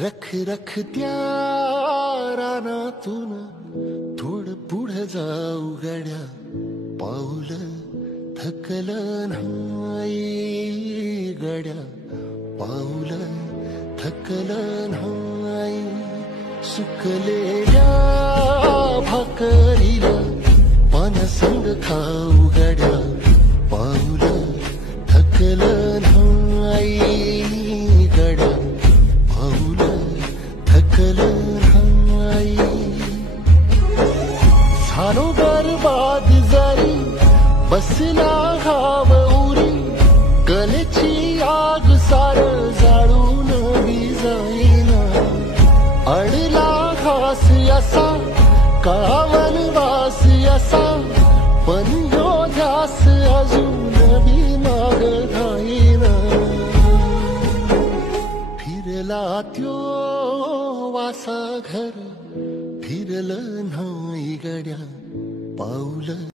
रख रख त्या रानातून थोडं पुढे जाऊ गड्या, पाऊल थकलं नाही गड्या, पाऊल थकलं नाही. सुकलेल्या भाकरीला पानसंग खाऊ गड्या, पाऊल थकलं नाही गड्या, पाऊल थकलं नाही. झालो बरबाद जरी बसला घाव उरी, कलेची आग सार जाळून बी जाईना. अडला घास असा का वनवास असा, पण ह्यो ध्यास अजून बी माग राहीना. फिरला त्यो वासा घर, फिरलं नाही गड्या, पाऊल